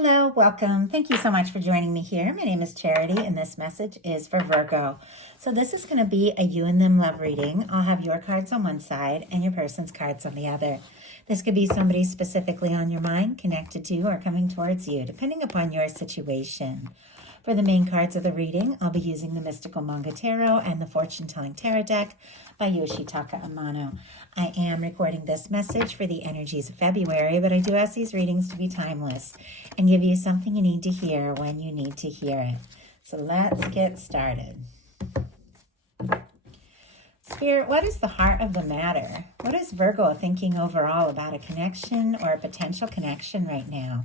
Hello, welcome. Thank you so much for joining me here. My name is Charity, and this message is for Virgo. So this is going to be a you and them love reading. I'll have your cards on one side and your person's cards on the other. This could be somebody specifically on your mind, connected to, or coming towards you, depending upon your situation. For the main cards of the reading, I'll be using the Mystical Manga Tarot and the Fortune Telling Tarot deck by Yoshitaka Amano. I am recording this message for the energies of February, but I do ask these readings to be timeless and give you something you need to hear when you need to hear it. So let's get started. Spirit, what is the heart of the matter? What is Virgo thinking overall about a connection or a potential connection right now?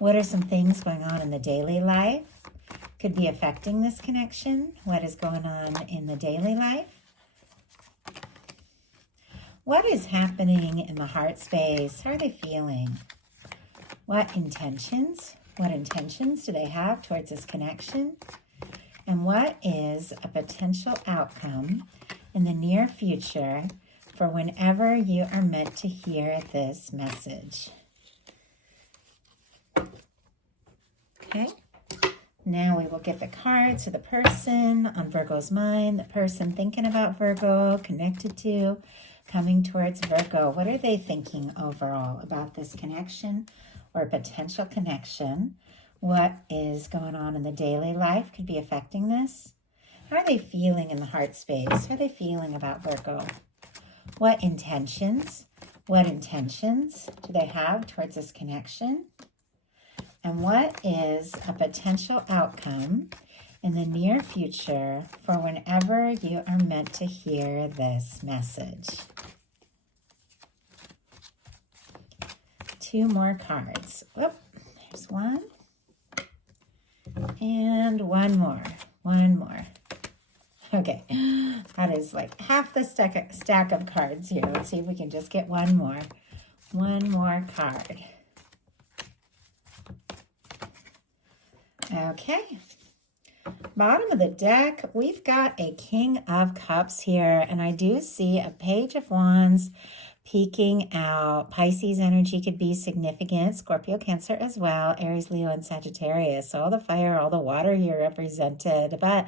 What are some things going on in the daily life? Could be affecting this connection. What is going on in the daily life? What is happening in the heart space? How are they feeling? What intentions do they have towards this connection? And what is a potential outcome in the near future for whenever you are meant to hear this message? Okay. Now we will get the cards to the person on Virgo's mind, the person thinking about Virgo, connected to, coming towards Virgo. What are they thinking overall about this connection or potential connection? What is going on in the daily life could be affecting this? How are they feeling in the heart space? How are they feeling about Virgo? What intentions do they have towards this connection? And what is a potential outcome in the near future for whenever you are meant to hear this message? Two more cards. Whoop, there's one. And one more. Okay, that is like half the stack of cards here. Let's see if we can just get one more. One more card. Okay, bottom of the deck, we've got a King of Cups here, and I do see a Page of Wands peeking out. Pisces energy could be significant, Scorpio, Cancer as well, Aries, Leo, and Sagittarius. So all the fire, all the water here represented, but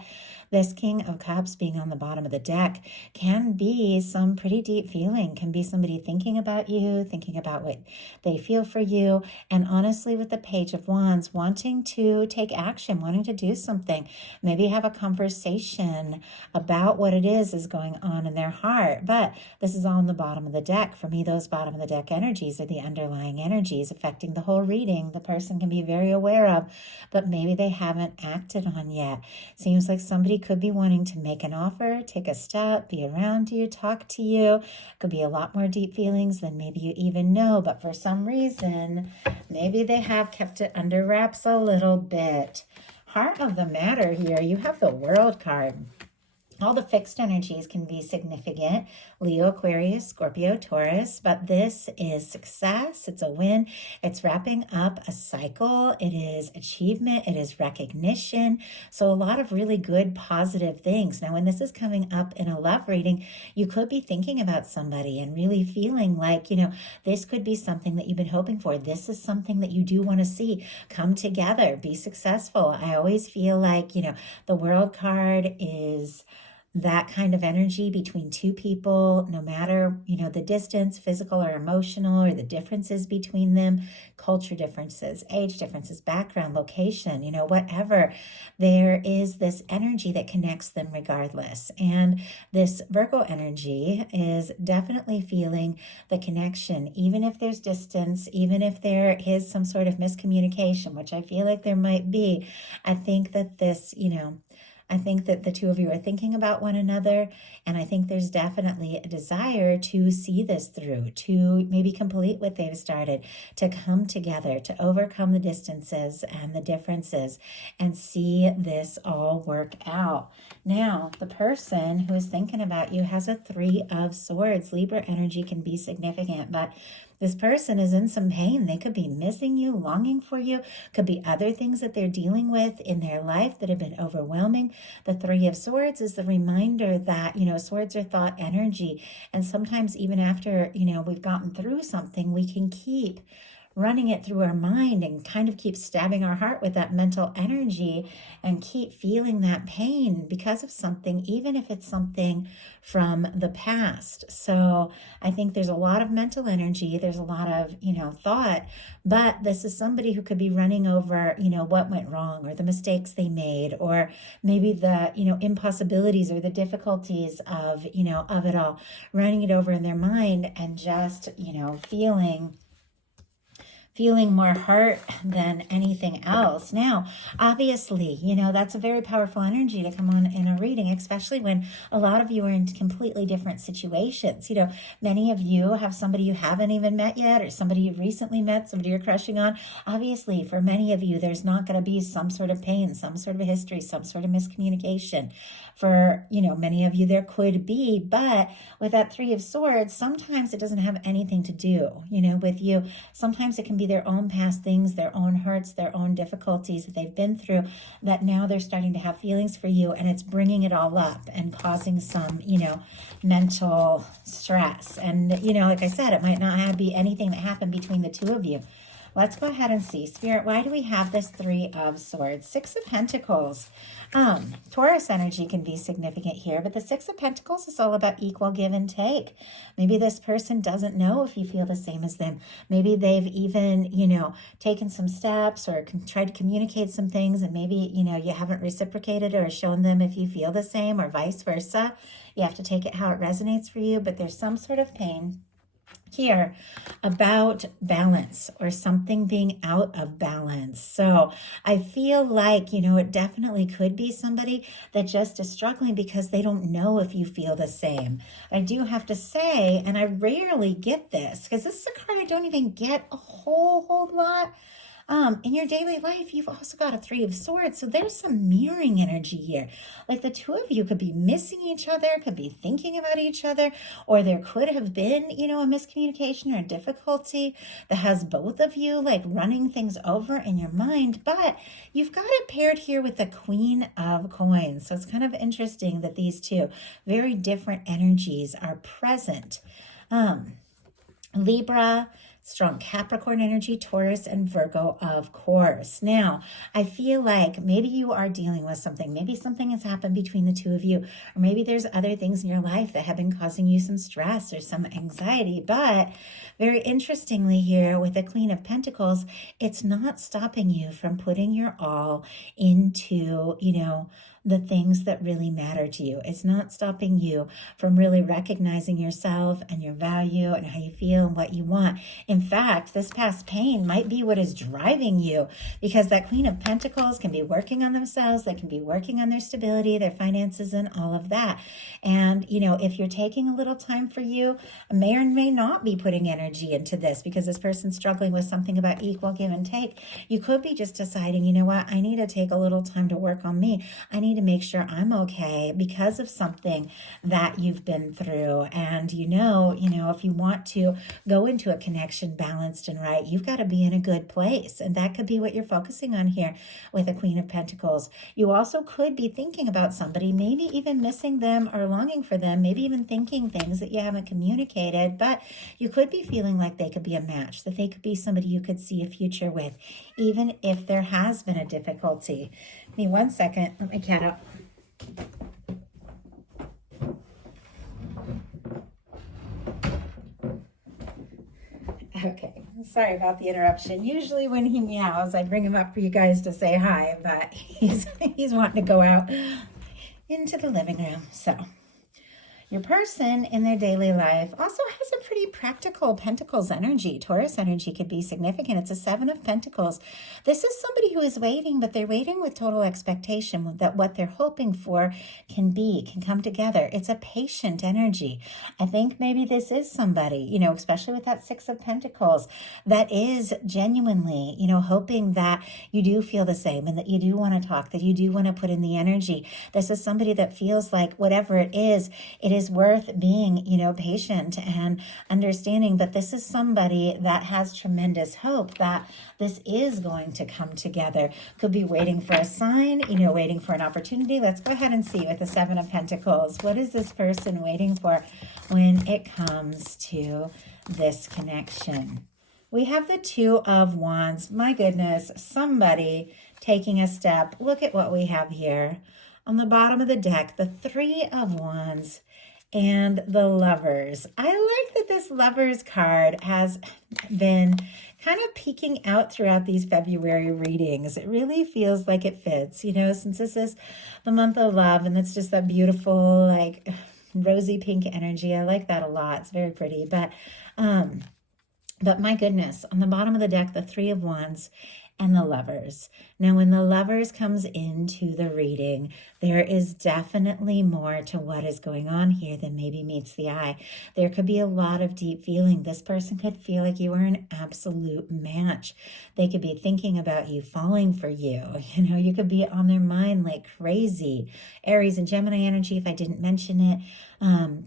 this King of Cups being on the bottom of the deck can be some pretty deep feeling, can be somebody thinking about you, thinking about what they feel for you, and honestly with the Page of Wands, wanting to take action, wanting to do something, maybe have a conversation about what it is going on in their heart. But this is all on the bottom of the deck. For me, those bottom of the deck energies are the underlying energies affecting the whole reading. The person can be very aware of, but maybe they haven't acted on yet. Seems like somebody could be wanting to make an offer, take a step, be around you, talk to you. Could be a lot more deep feelings than maybe you even know, but for some reason, maybe they have kept it under wraps a little bit. Heart of the matter here, you have the World card. All the fixed energies can be significant, Leo, Aquarius, Scorpio, Taurus, but this is success. It's a win. It's wrapping up a cycle. It is achievement. It is recognition. So a lot of really good, positive things. Now, when this is coming up in a love reading, you could be thinking about somebody and really feeling like, this could be something that you've been hoping for. This is something that you do want to see come together, be successful. I always feel like, the World card is that kind of energy between two people, no matter, the distance, physical or emotional, or the differences between them, culture differences, age differences, background, location, whatever. There is this energy that connects them regardless. And this Virgo energy is definitely feeling the connection, even if there's distance, even if there is some sort of miscommunication, which I feel like there might be. I think that I think that the two of you are thinking about one another, and I think there's definitely a desire to see this through, to maybe complete what they've started, to come together, to overcome the distances and the differences, and see this all work out. Now, the person who is thinking about you has a Three of Swords. Libra energy can be significant, but this person is in some pain. They could be missing you, longing for you. Could be other things that they're dealing with in their life that have been overwhelming. The Three of Swords is the reminder that, swords are thought energy. And sometimes even after, we've gotten through something, we can keep running it through our mind and kind of keep stabbing our heart with that mental energy and keep feeling that pain because of something, even if it's something from the past. So I think there's a lot of mental energy. There's a lot of, thought, but this is somebody who could be running over, what went wrong or the mistakes they made, or maybe the, impossibilities or the difficulties of, of it all, running it over in their mind and just, feeling more hurt than anything else. Now, obviously, that's a very powerful energy to come on in a reading, especially when a lot of you are in completely different situations. Many of you have somebody you haven't even met yet, or somebody you've recently met, somebody you're crushing on. Obviously, for many of you, there's not going to be some sort of pain, some sort of a history, some sort of miscommunication. For, many of you, there could be, but with that Three of Swords, sometimes it doesn't have anything to do, with you. Sometimes it can be their own past things, their own hurts, their own difficulties that they've been through, that now they're starting to have feelings for you, and it's bringing it all up and causing some, mental stress. And, like I said, it might not be anything that happened between the two of you. Let's go ahead and see. Spirit, why do we have this Three of Swords? Six of Pentacles. Taurus energy can be significant here, but the Six of Pentacles is all about equal give and take. Maybe this person doesn't know if you feel the same as them. Maybe they've even, taken some steps or tried to communicate some things, and maybe, you haven't reciprocated or shown them if you feel the same, or vice versa. You have to take it how it resonates for you, but there's some sort of pain here about balance or something being out of balance. So I feel like, it definitely could be somebody that just is struggling because they don't know if you feel the same. I do have to say, and I rarely get this because this is a card I don't even get a whole lot. In your daily life, you've also got a Three of Swords. So there's some mirroring energy here. Like the two of you could be missing each other, could be thinking about each other, or there could have been, a miscommunication or a difficulty that has both of you like running things over in your mind. But you've got it paired here with the Queen of Coins. So it's kind of interesting that these two very different energies are present. Libra, strong Capricorn energy, Taurus, and Virgo, of course. Now, I feel like maybe you are dealing with something. Maybe something has happened between the two of you, or maybe there's other things in your life that have been causing you some stress or some anxiety. But very interestingly here with the Queen of Pentacles, it's not stopping you from putting your all into, the things that really matter to you. It's not stopping you from really recognizing yourself and your value and how you feel and what you want. In fact, this past pain might be what is driving you, because that Queen of Pentacles can be working on themselves. They can be working on their stability, their finances, and all of that. And, if you're taking a little time for you, may or may not be putting energy into this because this person's struggling with something about equal give and take. You could be just deciding, you know what, I need to take a little time to work on me. I need to make sure I'm okay because of something that you've been through. And if you want to go into a connection balanced and right, you've got to be in a good place. And that could be what you're focusing on here with the Queen of Pentacles. You also could be thinking about somebody, maybe even missing them or longing for them, maybe even thinking things that you haven't communicated, but you could be feeling like they could be a match, that they could be somebody you could see a future with, even if there has been a difficulty. Give me 1 second. Let me cat up. Okay, sorry about the interruption. Usually when he meows, I bring him up for you guys to say hi, but he's wanting to go out into the living room. So your person in their daily life also has a pretty practical Pentacles energy. Taurus energy could be significant. It's a Seven of Pentacles. This is somebody who is waiting, but they're waiting with total expectation that what they're hoping for can come together. It's a patient energy. I think maybe this is somebody, especially with that Six of Pentacles, that is genuinely, hoping that you do feel the same and that you do want to talk, that you do want to put in the energy. This is somebody that feels like whatever it is worth being, patient and understanding. But this is somebody that has tremendous hope that this is going to come together. Could be waiting for a sign, waiting for an opportunity. Let's go ahead and see with the Seven of Pentacles. What is this person waiting for when it comes to this connection? We have the Two of Wands. My goodness, somebody taking a step. Look at what we have here. On the bottom of the deck, the Three of Wands and the Lovers. I like that this Lovers card has been kind of peeking out throughout these February readings. It really feels like it fits, you know, since this is the month of love and it's just that beautiful, like rosy pink energy. I like that a lot. It's very pretty. But my goodness, on the bottom of the deck, the Three of Wands and the Lovers. Now, when the Lovers comes into the reading, there is definitely more to what is going on here than maybe meets the eye. There could be a lot of deep feeling. This person could feel like you are an absolute match. They could be thinking about you, falling for you. You know, you could be on their mind like crazy. Aries and Gemini energy, if I didn't mention it.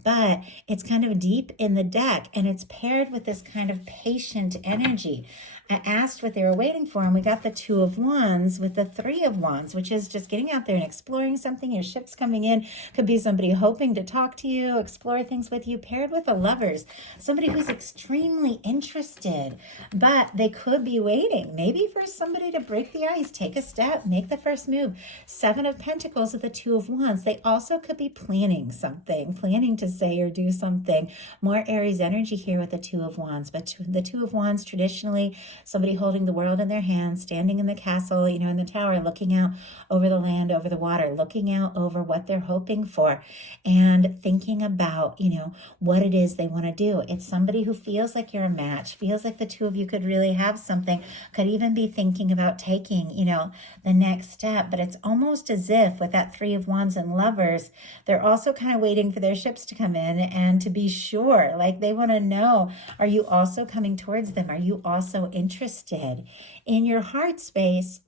But it's kind of deep in the deck and it's paired with this kind of patient energy. I asked what they were waiting for, and we got the Two of Wands with the Three of Wands, which is just getting out there and exploring something. Your ship's coming in. Could be somebody hoping to talk to you, explore things with you, paired with the Lovers. Somebody who's extremely interested, but they could be waiting. Maybe for somebody to break the ice, take a step, make the first move. Seven of Pentacles with the Two of Wands. They also could be planning something, planning to say or do something. More Aries energy here with the Two of Wands. But the Two of Wands, traditionally, somebody holding the world in their hands, standing in the castle, you know, in the tower, looking out over the land, over the water, looking out over what they're hoping for and thinking about, you know, what it is they want to do. It's somebody who feels like you're a match, feels like the two of you could really have something, could even be thinking about taking, you know, the next step. But it's almost as if with that Three of Wands and Lovers, they're also kind of waiting for their ships to come in and to be sure, like they want to know, are you also coming towards them? Are you also interested in your heart space?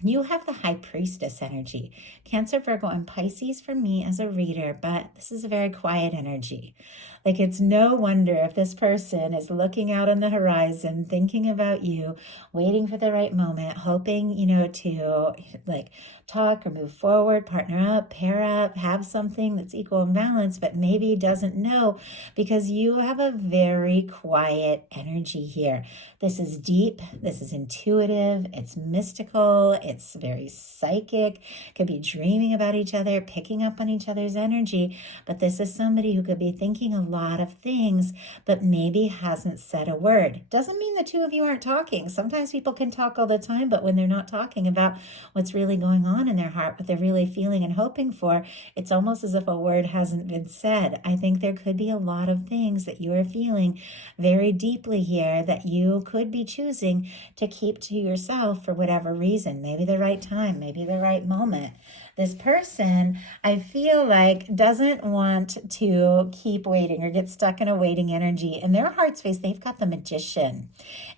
You have the High Priestess energy. Cancer, Virgo, and Pisces for me as a reader, but this is a very quiet energy. Like it's no wonder if this person is looking out on the horizon, thinking about you, waiting for the right moment, hoping, you know, to like talk or move forward, partner up, pair up, have something that's equal and balanced, but maybe doesn't know because you have a very quiet energy here. This is deep, this is intuitive, it's mystical, it's very psychic, could be dreaming about each other, picking up on each other's energy, but this is somebody who could be thinking a lot of things, but maybe hasn't said a word. Doesn't mean the two of you aren't talking. Sometimes people can talk all the time, but when they're not talking about what's really going on in their heart, what they're really feeling and hoping for, it's almost as if a word hasn't been said. I think there could be a lot of things that you are feeling very deeply here that you could be choosing to keep to yourself for whatever reason. Maybe the right time, maybe the right moment. This person, I feel like, doesn't want to keep waiting or get stuck in a waiting energy. In their heart space, they've got the Magician.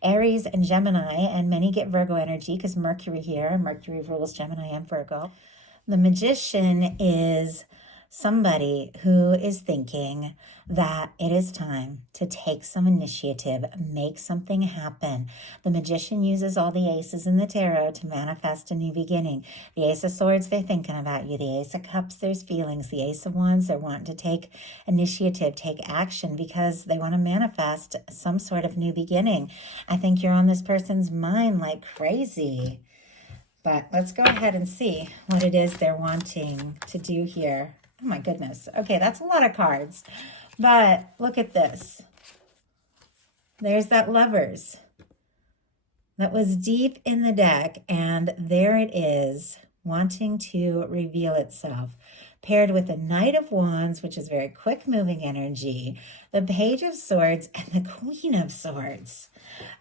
Aries and Gemini, and many get Virgo energy because Mercury here, Mercury rules Gemini and Virgo. The Magician is somebody who is thinking that it is time to take some initiative, make something happen. The Magician uses all the aces in the tarot to manifest a new beginning. The Ace of Swords, they're thinking about you. The Ace of Cups, there's feelings. The Ace of Wands, they're wanting to take initiative, take action because they want to manifest some sort of new beginning. I think you're on this person's mind like crazy. But let's go ahead and see what it is they're wanting to do here. Oh my goodness. Okay, that's a lot of cards. But look at this. There's that Lovers. That was deep in the deck, and there it is, wanting to reveal itself. Paired with the Knight of Wands, which is very quick moving energy, the Page of Swords, and the Queen of Swords.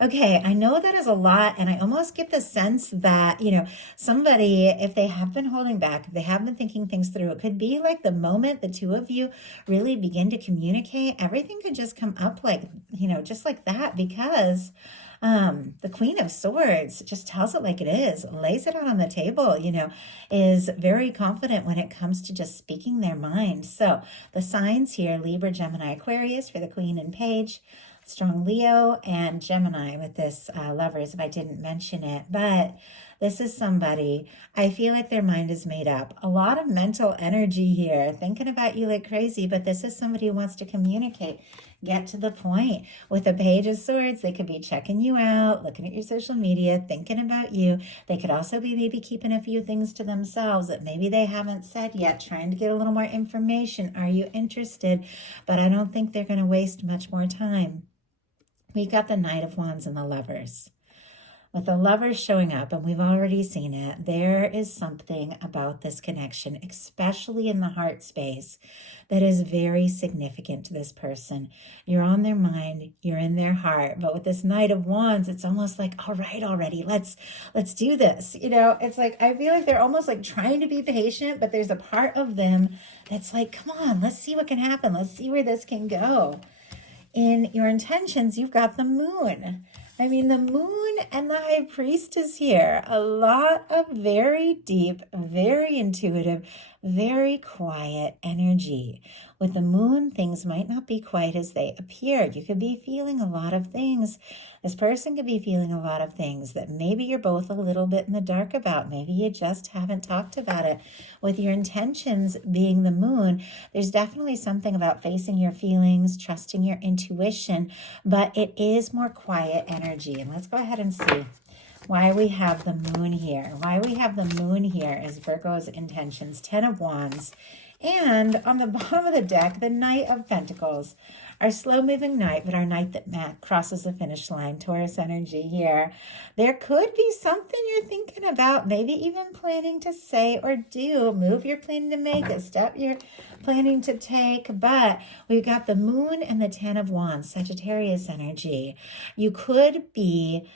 Okay, I know that is a lot, and I almost get the sense that, you know, somebody, if they have been holding back, if they have been thinking things through, it could be like the moment the two of you really begin to communicate, everything could just come up like, you know, just like that, because the Queen of Swords just tells it like it is, lays it out on the table, you know, is very confident when it comes to just speaking their mind. So the signs here, Libra, Gemini, Aquarius for the Queen and Page, strong Leo and Gemini with this Lovers, if I didn't mention it. But this is somebody, I feel like their mind is made up. A lot of mental energy here, thinking about you like crazy, but this is somebody who wants to communicate. get to the point. With the Page of Swords, they could be checking you out, looking at your social media, thinking about you. They could also be maybe keeping a few things to themselves that maybe they haven't said yet, trying to get a little more information. Are you interested? But I don't think they're going to waste much more time. We got the Knight of Wands and the Lovers. With the Lovers showing up, and we've already seen it, there is something about this connection, especially in the heart space, that is very significant to this person. You're on their mind, you're in their heart. But with this Knight of Wands, it's almost like, all right, already, let's do this. You know, it's like, I feel like they're almost like trying to be patient, but there's a part of them that's like, come on, let's see what can happen. Let's see where this can go. In your intentions, you've got the Moon. I mean, the Moon and the High Priestess here. A lot of very deep, very intuitive, very quiet energy. With the Moon, things might not be quite as they appear. You could be feeling a lot of things. This person could be feeling a lot of things that maybe you're both a little bit in the dark about. Maybe you just haven't talked about it. With your intentions being the Moon, there's definitely something about facing your feelings, trusting your intuition, but it is more quiet energy. And let's go ahead and see why we have the Moon here. Why we have the Moon here is Virgo's intentions, 10 of Wands. And on the bottom of the deck, the Knight of Pentacles. Our slow-moving knight, but our knight that crosses the finish line, Taurus energy here. There could be something you're thinking about, maybe even planning to say or do, move you're planning to make, a step you're planning to take, but we've got the Moon and the 10 of Wands, Sagittarius energy. You could be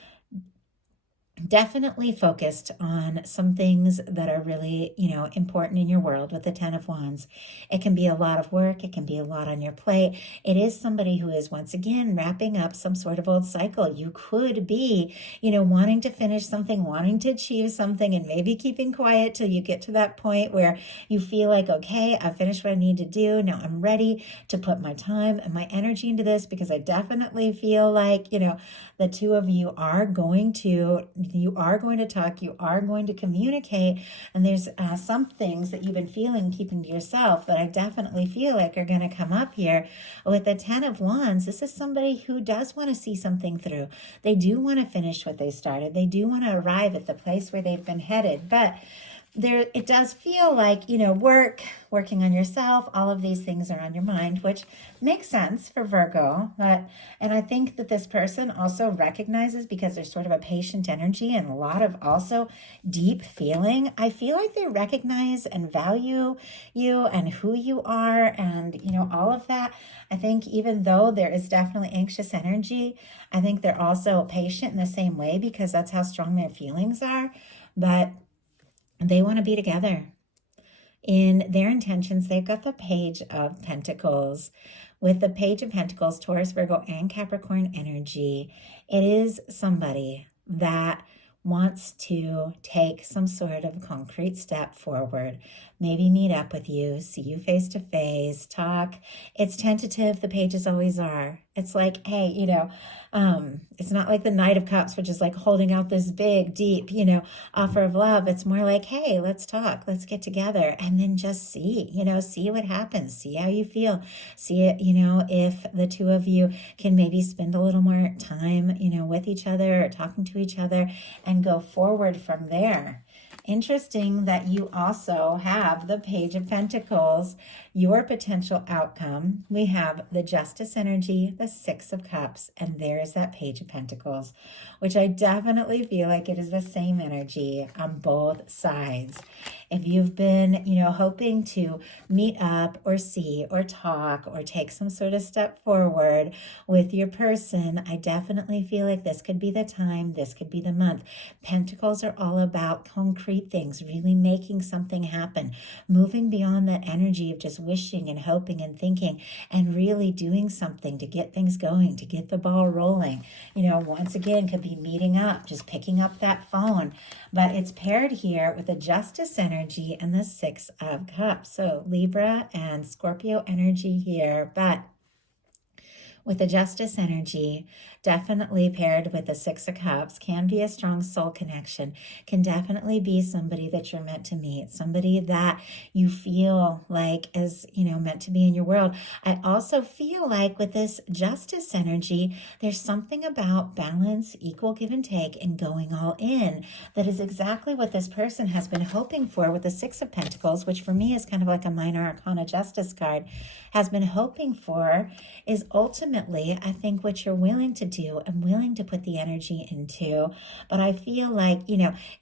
definitely focused on some things that are really, important in your world with the 10 of Wands. It can be a lot of work. It can be a lot on your plate. It is somebody who is, once again, wrapping up some sort of old cycle. You could be, wanting to finish something, wanting to achieve something, and maybe keeping quiet till you get to that point where you feel like, okay, I've finished what I need to do. Now I'm ready to put my time and my energy into this, because I definitely feel like, the two of you are going to talk, you are going to communicate, and there's some things that you've been feeling, keeping to yourself, that I definitely feel like are going to come up here. With the 10 of Wands, this is somebody who does want to see something through. They do want to finish what they started. They do want to arrive at the place where they've been headed, but it does feel like, working on yourself, all of these things are on your mind, which makes sense for Virgo. And I think that this person also recognizes, because there's sort of a patient energy and a lot of also deep feeling, I feel like they recognize and value you and who you are and, all of that. I think even though there is definitely anxious energy, I think they're also patient in the same way, because that's how strong their feelings are. But they want to be together. In their intentions, they've got the Page of Pentacles. With the Page of Pentacles, Taurus, Virgo, and Capricorn energy, it is somebody that wants to take some sort of concrete step forward, maybe meet up with you, see you face to face, talk. It's tentative. The pages always are. It's like, hey, it's not like the Knight of Cups, which is like holding out this big, deep, offer of love. It's more like, hey, let's talk, let's get together, and then just see what happens, see how you feel, see it, if the two of you can maybe spend a little more time, with each other or talking to each other, and go forward from there. Interesting that you also have the Page of Pentacles, your potential outcome. We have the Justice energy, the Six of Cups, and there's that Page of Pentacles, which I definitely feel like it is the same energy on both sides. If you've been, hoping to meet up or see or talk or take some sort of step forward with your person, I definitely feel like this could be the time, this could be the month. Pentacles are all about concrete things, really making something happen, moving beyond that energy of just wishing and hoping and thinking, and really doing something to get things going, to get the ball rolling. Once again, could be meeting up, just picking up that phone, but it's paired here with the Justice energy and the Six of Cups. So Libra and Scorpio energy here, but with the Justice energy, definitely paired with the Six of Cups, can be a strong soul connection, can definitely be somebody that you're meant to meet, somebody that you feel like is, meant to be in your world. I also feel like with this Justice energy, there's something about balance, equal give and take, and going all in that is exactly what this person has been hoping for with the Six of Pentacles, which for me is kind of like a minor arcana Justice card, has been hoping for is ultimately, I think, what you're willing to do and willing to put the energy into. But I feel like,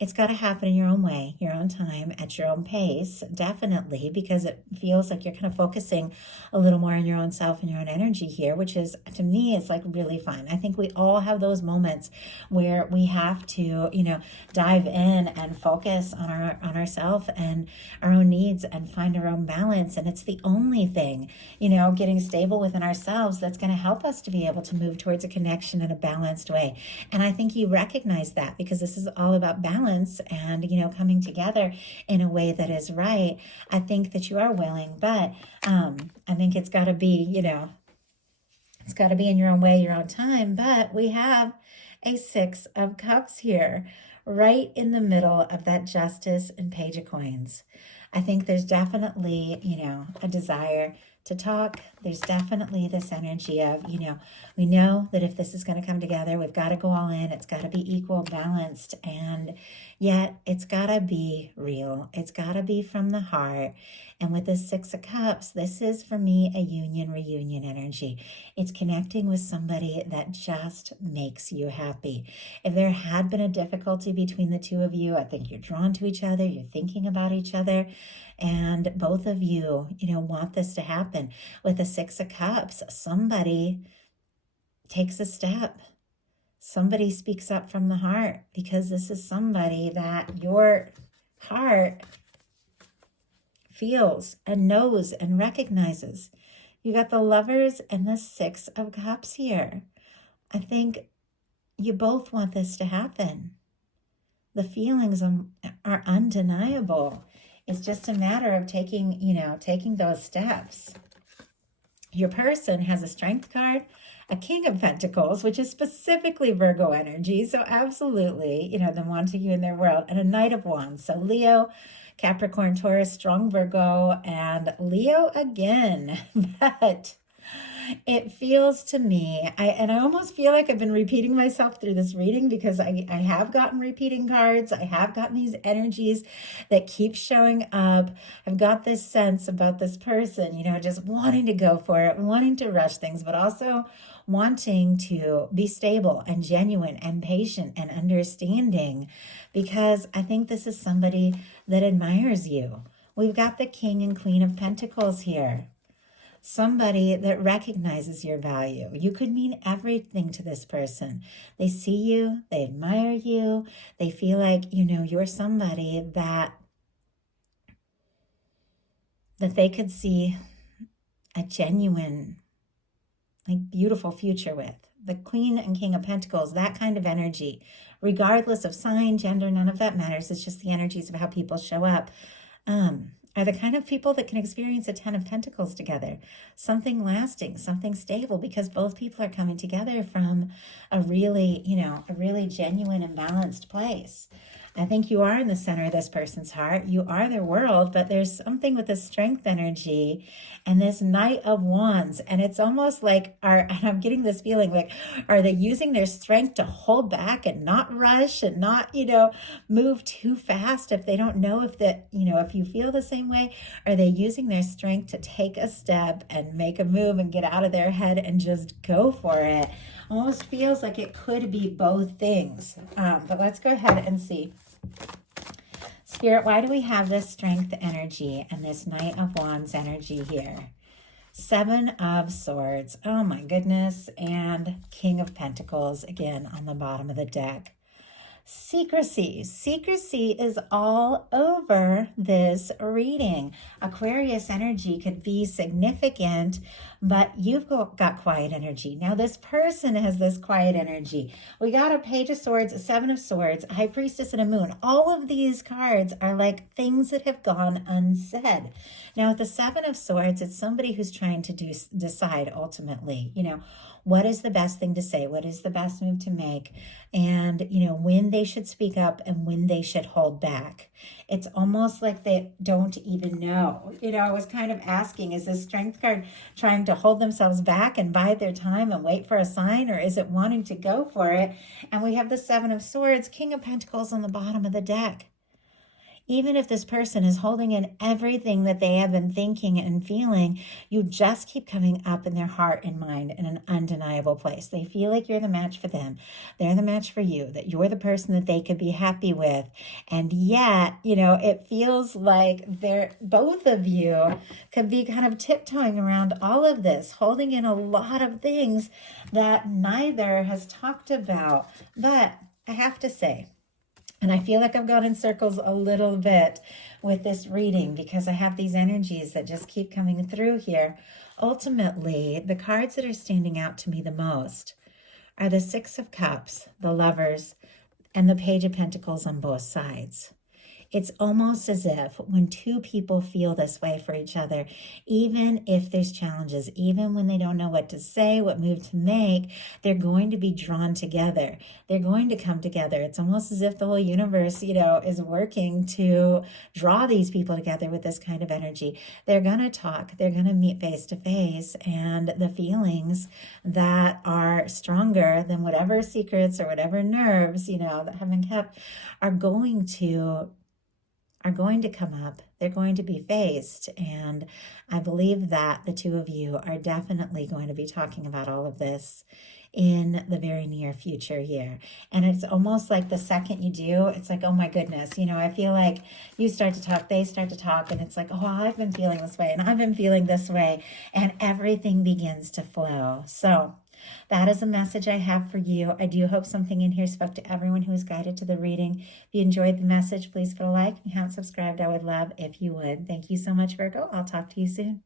it's got to happen in your own way, your own time, at your own pace, definitely, because it feels like you're kind of focusing a little more on your own self and your own energy here, which is, to me, it's like really fun. I think we all have those moments where we have to, dive in and focus on ourselves and our own needs and find our own balance. And it's the only thing, getting stable within ourselves that's going to help us to be able to move towards a connection in a balanced way. And I think you recognize that because this is all about balance and, coming together in a way that is right. I think that you are willing, but I think it's got to be, it's got to be in your own way, your own time. But we have a Six of Cups here, right in the middle of that Justice and Page of Coins. I think there's definitely, a desire to talk. There's definitely this energy of, we know that if this is going to come together, we've got to go all in. It's got to be equal, balanced, and yet it's got to be real. It's got to be from the heart. And with the Six of Cups, this is for me a union, reunion energy. It's connecting with somebody that just makes you happy. If there had been a difficulty between the two of you, I think you're drawn to each other, you're thinking about each other, and both of you, want this to happen. With the Six of Cups, somebody takes a step. Somebody speaks up from the heart, because this is somebody that your heart feels and knows and recognizes. You got the Lovers and the Six of Cups here. I think you both want this to happen. The feelings are undeniable. It's just a matter of taking those steps. Your person has a Strength card, a King of Pentacles, which is specifically Virgo energy. So absolutely, them wanting you in their world, and a Knight of Wands. So Leo, Capricorn, Taurus, strong Virgo, and Leo again. But it feels to me, I almost feel like I've been repeating myself through this reading, because I have gotten repeating cards. I have gotten these energies that keep showing up. I've got this sense about this person, just wanting to go for it, wanting to rush things, but also wanting to be stable and genuine and patient and understanding, because I think this is somebody that admires you. We've got the King and Queen of Pentacles here. Somebody that recognizes your value. You could mean everything to this person. They see you, they admire you, they feel like, you're somebody that they could see a genuine, beautiful future with. The Queen and King of Pentacles, that kind of energy, regardless of sign, gender, none of that matters. It's just the energies of how people show up. Are the kind of people that can experience a Ten of Pentacles together. Something lasting, something stable, because both people are coming together from a really genuine and balanced place. I think you are in the center of this person's heart. You are their world, but there's something with the Strength energy and this Knight of Wands. And it's almost like, and I'm getting this feeling like, are they using their strength to hold back and not rush and not, move too fast if they don't know if you feel the same way? Are they using their strength to take a step and make a move and get out of their head and just go for it? Almost feels like it could be both things. But let's go ahead and see. Spirit, why do we have this Strength energy and this Knight of Wands energy here? Seven of Swords. Oh my goodness. And King of Pentacles again on the bottom of the deck. Secrecy. Secrecy is all over this reading. Aquarius energy could be significant, but you've got quiet energy. Now, this person has this quiet energy. We got a Page of Swords, a Seven of Swords, a High Priestess, and a Moon. All of these cards are like things that have gone unsaid. Now, with the Seven of Swords, it's somebody who's trying to decide ultimately, what is the best thing to say? What is the best move to make? And, when they should speak up and when they should hold back. It's almost like they don't even know. I was kind of asking, is this Strength card trying to hold themselves back and bide their time and wait for a sign, or is it wanting to go for it? And we have the Seven of Swords, King of Pentacles on the bottom of the deck. Even if this person is holding in everything that they have been thinking and feeling, you just keep coming up in their heart and mind in an undeniable place. They feel like you're the match for them. They're the match for you, that you're the person that they could be happy with. And yet, it feels like both of you could be kind of tiptoeing around all of this, holding in a lot of things that neither has talked about. But I have to say, and I feel like I've gone in circles a little bit with this reading because I have these energies that just keep coming through here. Ultimately, the cards that are standing out to me the most are the Six of Cups, the Lovers, and the Page of Pentacles on both sides. It's almost as if when two people feel this way for each other, even if there's challenges, even when they don't know what to say, what move to make, they're going to be drawn together. They're going to come together. It's almost as if the whole universe, is working to draw these people together with this kind of energy. They're going to talk. They're going to meet face to face, and the feelings that are stronger than whatever secrets or whatever nerves, that have been kept are going to come up. They're going to be faced. And I believe that the two of you are definitely going to be talking about all of this in the very near future here. And it's almost like the second you do, it's like, oh my goodness, I feel like you start to talk, they start to talk, and it's like, oh, I've been feeling this way, and I've been feeling this way, and everything begins to flow. So that is a message I have for you. I do hope something in here spoke to everyone who was guided to the reading. If you enjoyed the message, please put a like. If you haven't subscribed, I would love if you would. Thank you so much, Virgo. I'll talk to you soon.